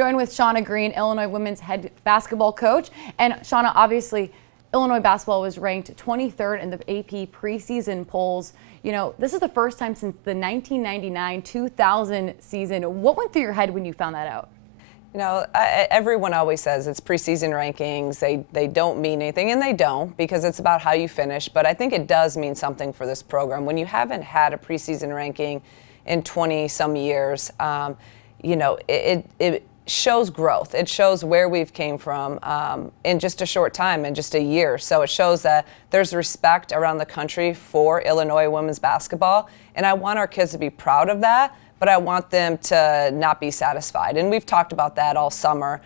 Joined with Shauna Green, Illinois women's head basketball coach. And Shauna, obviously, Illinois basketball was ranked 23rd in the AP preseason polls. You know, this is the first time since the 1999-2000 season. What went through your head when you found that out? You know, everyone always says it's preseason rankings. They don't mean anything, and they don't, because it's about how you finish. But I think it does mean something for this program. When you haven't had a preseason ranking in 20-some years, you know, it shows growth. It shows where we've came from in just a short time, in just a year. So it shows that there's respect around the country for Illinois women's basketball, and I want our kids to be proud of that, but I want them to not be satisfied. And we've talked about that all summer.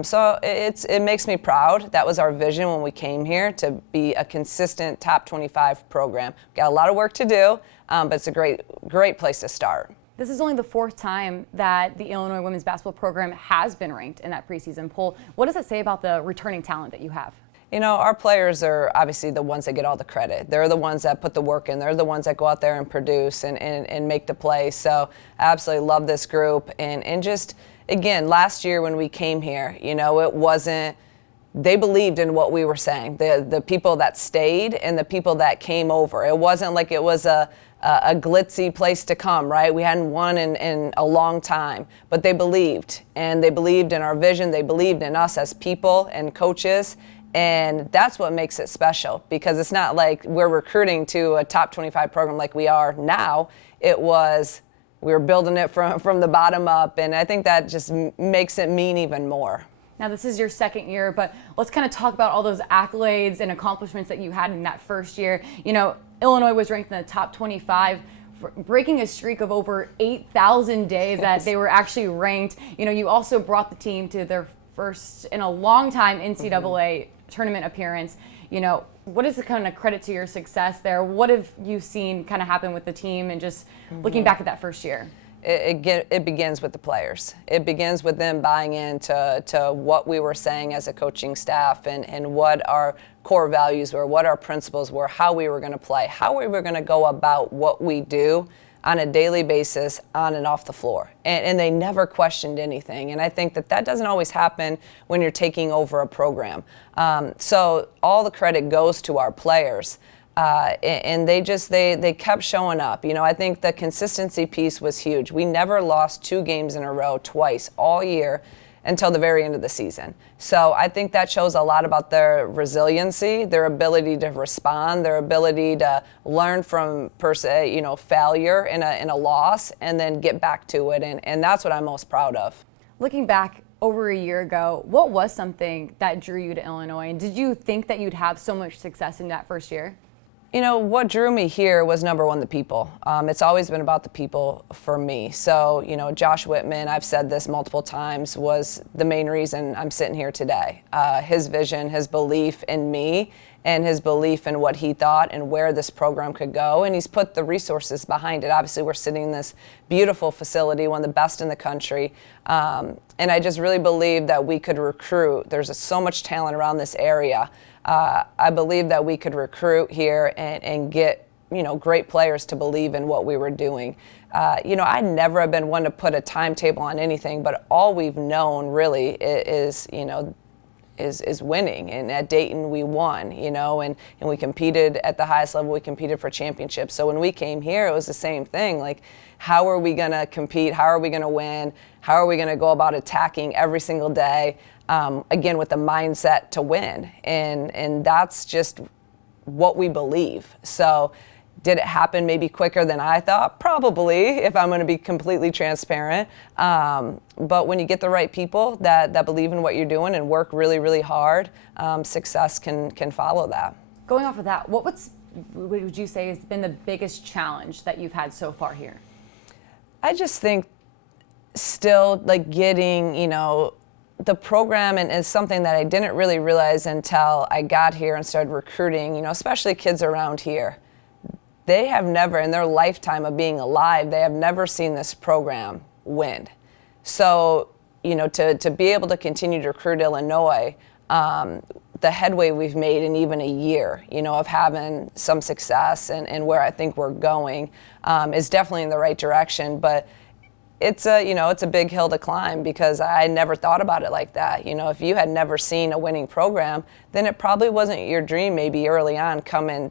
So it makes me proud. That was our vision when we came here, to be a consistent top 25 program. Got a lot of work to do, but it's a great place to start. This is only the fourth time that the Illinois women's basketball program has been ranked in that preseason poll. What does it say about the returning talent that you have? You know, our players are obviously the ones that get all the credit. They're the ones that put the work in. They're the ones that go out there and produce and make the play. So I absolutely love this group. And just, again, last year when we came here, you know, it wasn't, they believed in what we were saying. The people that stayed and the people that came over. It wasn't like it was a glitzy place to come, right? We hadn't won in a long time, but they believed, and they believed in our vision. They believed in us as people and coaches. And that's what makes it special, because it's not like we're recruiting to a top 25 program like we are now. It was, we were building it from the bottom up, and I think that just makes it mean even more. Now, this is your second year, but let's kind of talk about all those accolades and accomplishments that you had in that first year. You know, Illinois was ranked in the top 25, breaking a streak of over 8,000 days that they were actually ranked. You know, you also brought the team to their first in a long time NCAA tournament appearance. You know, what is the kind of credit to your success there? What have you seen kind of happen with the team, and just looking back at that first year? It begins with the players. It begins with them buying into what we were saying as a coaching staff, and what our core values were, what our principles were, how we were going to play, how we were going to go about what we do on a daily basis, on and off the floor. And they never questioned anything. And I think that doesn't always happen when you're taking over a program. So all the credit goes to our players. And they kept showing up. You know, I think the consistency piece was huge. We never lost 2 games in a row twice all year until the very end of the season. So I think that shows a lot about their resiliency, their ability to respond, their ability to learn from failure in a loss, and then get back to it. And that's what I'm most proud of. Looking back over a year ago, what was something that drew you to Illinois? And did you think that you'd have so much success in that first year? You know, what drew me here was, number one, the people. It's always been about the people for me. So, you know, Josh Whitman, I've said this multiple times, was the main reason I'm sitting here today. His vision, his belief in me, and his belief in what he thought and where this program could go. And he's put the resources behind it. Obviously, we're sitting in this beautiful facility, one of the best in the country. And I just really believe that we could recruit. There's so much talent around this area. I believe that we could recruit here and get, you know, great players to believe in what we were doing. You know, I never have been one to put a timetable on anything, but all we've known really is winning. And at Dayton, we won, you know, and we competed at the highest level. We competed for championships. So when we came here, it was the same thing. Like, how are we going to compete? How are we going to win? How are we going to go about attacking every single day? Again, with the mindset to win. And that's just what we believe. So did it happen maybe quicker than I thought? Probably, if I'm going to be completely transparent. But when you get the right people that believe in what you're doing and work really, really hard, success can follow that. Going off of that, what would you say has been the biggest challenge that you've had so far here? I just think still, like, getting, you know, the program, and it's something that I didn't really realize until I got here and started recruiting, you know, especially kids around here. They have never, in their lifetime of being alive, they have never seen this program win. So, you know, to be able to continue to recruit Illinois, the headway we've made in even a year, you know, of having some success and where I think we're going is definitely in the right direction. But it's a big hill to climb because I never thought about it like that. If you had never seen a winning program, then it probably wasn't your dream maybe early on coming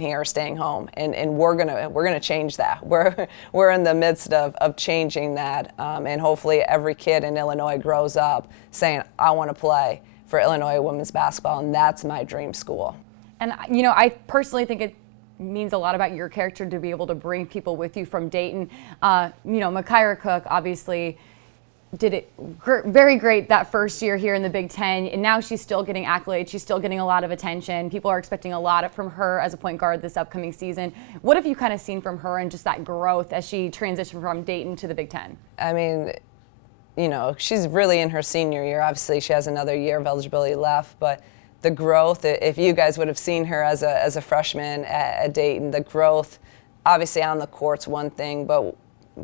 here or staying home, and we're gonna change that. We're in the midst of changing that, and hopefully every kid in Illinois grows up saying, I want to play for Illinois women's basketball, and that's my dream school. And I personally think it means a lot about your character to be able to bring people with you from Dayton. Micaiah Cook obviously did it very great that first year here in the Big Ten, and now she's still getting accolades. She's still getting a lot of attention. People are expecting a lot from her as a point guard this upcoming season. What have you kind of seen from her and just that growth as she transitioned from Dayton to the Big Ten? I mean, she's really in her senior year. Obviously, she has another year of eligibility left, but the growth, if you guys would have seen her as a freshman at Dayton, the growth, obviously on the court's one thing, but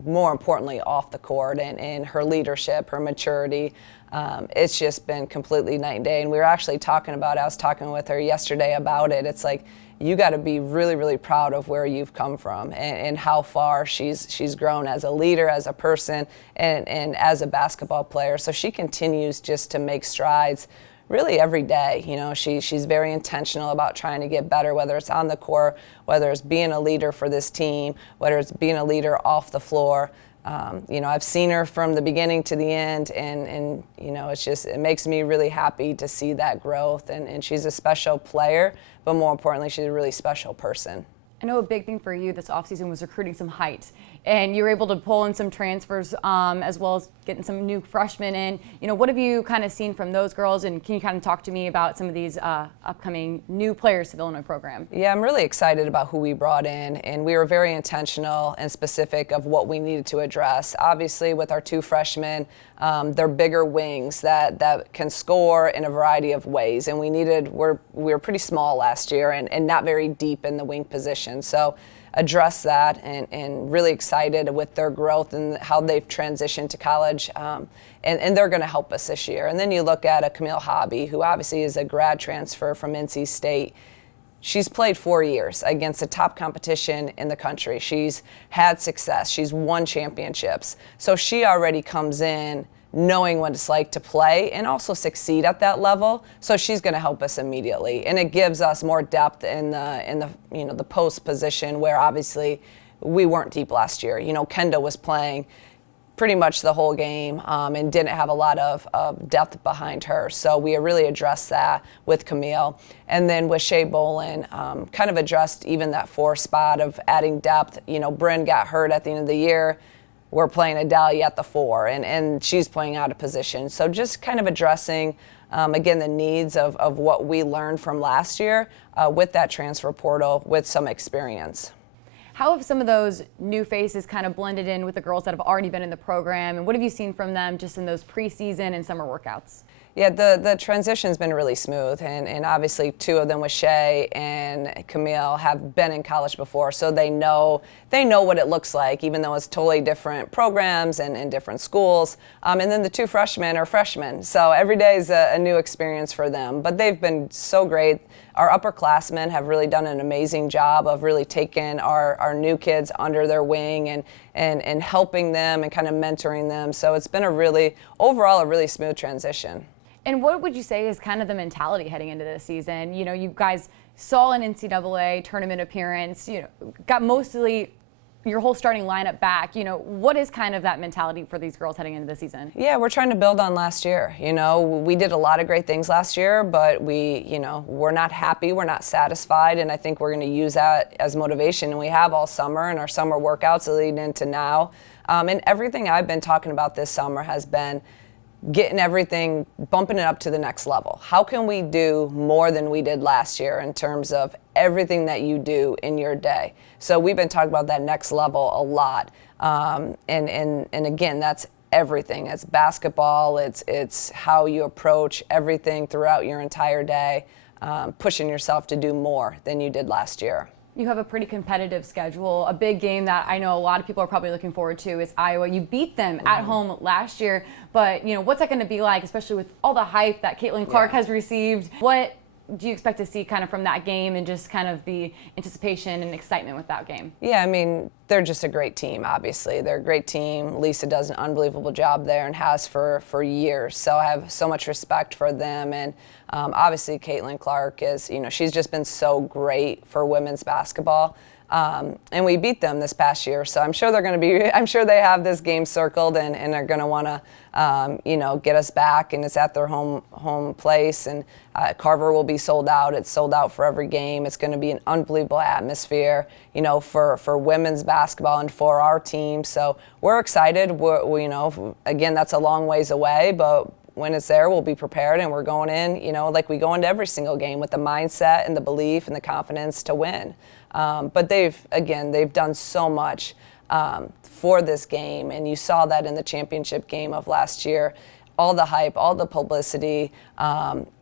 more importantly off the court and her leadership, her maturity, it's just been completely night and day. And we were actually I was talking with her yesterday about it. It's like, you got to be really, really proud of where you've come from and how far she's grown as a leader, as a person, and as a basketball player. So she continues just to make strides really every day. She's very intentional about trying to get better, whether it's on the court, whether it's being a leader for this team, whether it's being a leader off the floor. I've seen her from the beginning to the end, and it makes me really happy to see that growth. And she's a special player, but more importantly, she's a really special person. I know a big thing for you this offseason was recruiting some height, and you were able to pull in some transfers as well as getting some new freshmen in. What have you kind of seen from those girls, and can you kind of talk to me about some of these upcoming new players to the Illinois program? Yeah, I'm really excited about who we brought in, and we were very intentional and specific of what we needed to address. Obviously, with our two freshmen, they're bigger wings that can score in a variety of ways, and we were pretty small last year and not very deep in the wing position. So address that, and really excited with their growth and how they've transitioned to college, and they're going to help us this year. And then you look at a Camille Hobby, who obviously is a grad transfer from NC State. She's played 4 years against the top competition in the country. She's had success. She's won championships. So she already comes in knowing what it's like to play and also succeed at that level. So she's going to help us immediately, and it gives us more depth in the post position, where obviously we weren't deep last year. Kendall was playing pretty much the whole game and didn't have a lot of depth behind her. So we really addressed that with Camille. And then with Shea Bolin, kind of addressed even that 4 spot of adding depth. Bryn got hurt at the end of the year. We're playing Adalia at the 4, and she's playing out of position. So just kind of addressing, again, the needs of what we learned from last year with that transfer portal with some experience. How have some of those new faces kind of blended in with the girls that have already been in the program, and what have you seen from them just in those preseason and summer workouts? Yeah, the transition's been really smooth, and obviously 2 of them with Shay and Camille have been in college before, so they know what it looks like, even though it's totally different programs and different schools. And then the 2 freshmen are freshmen, so every day is a new experience for them. But they've been so great. Our upperclassmen have really done an amazing job of really taking our new kids under their wing and helping them and kind of mentoring them. So it's been overall a really smooth transition. And what would you say is kind of the mentality heading into this season? You guys saw an NCAA tournament appearance, got mostly your whole starting lineup back. What is kind of that mentality for these girls heading into the season? Yeah, we're trying to build on last year. We did a lot of great things last year, but we're not happy, we're not satisfied, and I think we're going to use that as motivation. And we have all summer, and our summer workouts leading into now. And everything I've been talking about this summer has been getting everything, bumping it up to the next level. How can we do more than we did last year in terms of everything that you do in your day? So we've been talking about that next level a lot. And again, that's everything. It's basketball, it's how you approach everything throughout your entire day, pushing yourself to do more than you did last year. You have a pretty competitive schedule. A big game that I know a lot of people are probably looking forward to is Iowa. You beat them at home last year, but what's that going to be like, especially with all the hype that Caitlin Clark has received? What do you expect to see kind of from that game and just kind of the anticipation and excitement with that game? Yeah, I mean, they're just a great team, obviously. They're a great team. Lisa does an unbelievable job there and has for years. So I have so much respect for them. And obviously, Caitlin Clark is, she's just been so great for women's basketball. And we beat them this past year. So I'm sure I'm sure they have this game circled and are going to want to, get us back. And it's at their home place. And Carver will be sold out. It's sold out for every game. It's going to be an unbelievable atmosphere, for women's basketball and for our team. So we're excited. Again, that's a long ways away, but when it's there, we'll be prepared, and we're going in, like we go into every single game with the mindset and the belief and the confidence to win. But they've done so much for this game, and you saw that in the championship game of last year. All the hype, all the publicity,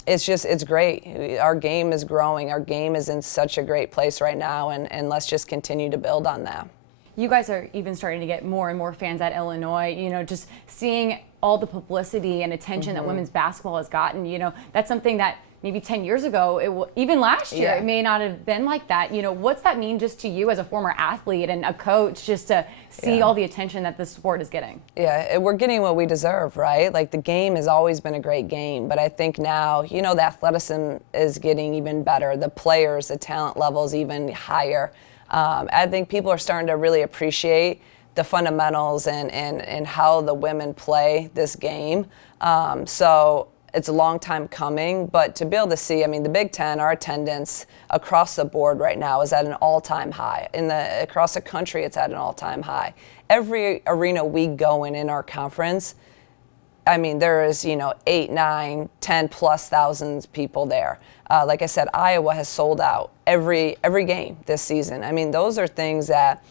it's great. Our game is growing. Our game is in such a great place right now, and let's just continue to build on that. You guys are even starting to get more and more fans at Illinois, just seeing all the publicity and attention that women's basketball has gotten, that's something that maybe 10 years ago, even last year, it may not have been like that. What's that mean just to you as a former athlete and a coach, just to see all the attention that the sport is getting? Yeah, we're getting what we deserve, right? Like, the game has always been a great game, but I think now, the athleticism is getting even better. The players, the talent level is even higher. I think people are starting to really appreciate the fundamentals and how the women play this game. So it's a long time coming, but to be able to see, the Big Ten, our attendance across the board right now is at an all-time high. Across the country, it's at an all-time high. Every arena we go in our conference, there is, 8, 9, 10 plus thousands people there. Like I said, Iowa has sold out every game this season. Those are things that,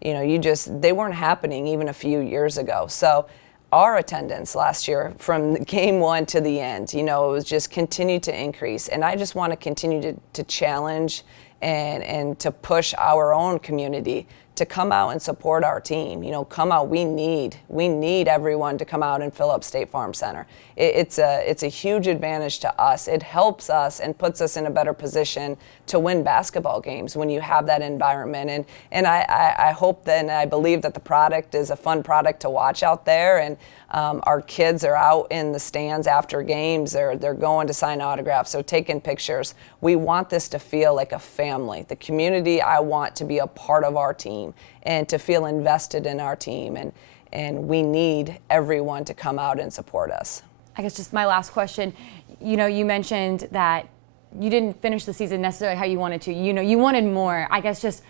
they weren't happening even a few years ago. So our attendance last year from game one to the end, it was just continued to increase. And I just want to continue to challenge and to push our own community to come out and support our team. Come out. We need everyone to come out and fill up State Farm Center. It's a huge advantage to us. It helps us and puts us in a better position to win basketball games when you have that environment. And I hope that, and I believe that the product is a fun product to watch out there. And our kids are out in the stands after games. They're going to sign autographs, so taking pictures. We want this to feel like a family. The community, I want to be a part of our team and to feel invested in our team. And we need everyone to come out and support us. I guess just my last question, you mentioned that you didn't finish the season necessarily how you wanted to. You wanted more. I guess just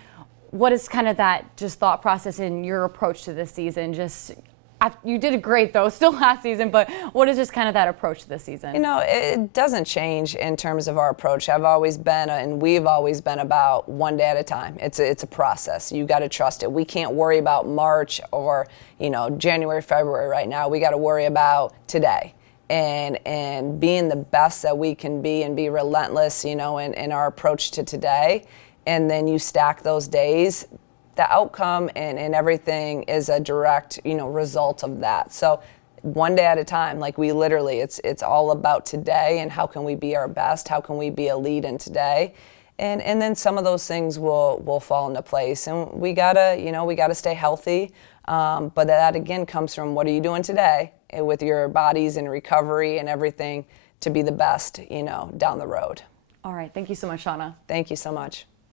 what is kind of that just thought process in your approach to this season? You did great, though, still last season, but what is just kind of that approach to this season? It doesn't change in terms of our approach. I've always been, and we've always been about one day at a time. It's a process. You got to trust it. We can't worry about March or, January, February right now. We got to worry about today and being the best that we can be and be relentless, in our approach to today. And then you stack those days. The outcome and everything is a direct, result of that. So one day at a time, like we literally, it's all about today and how can we be our best? How can we be a lead in today? And then some of those things will fall into place. And we gotta stay healthy. But that again comes from what are you doing today with your bodies and recovery and everything to be the best, down the road. All right. Thank you so much, Shauna. Thank you so much.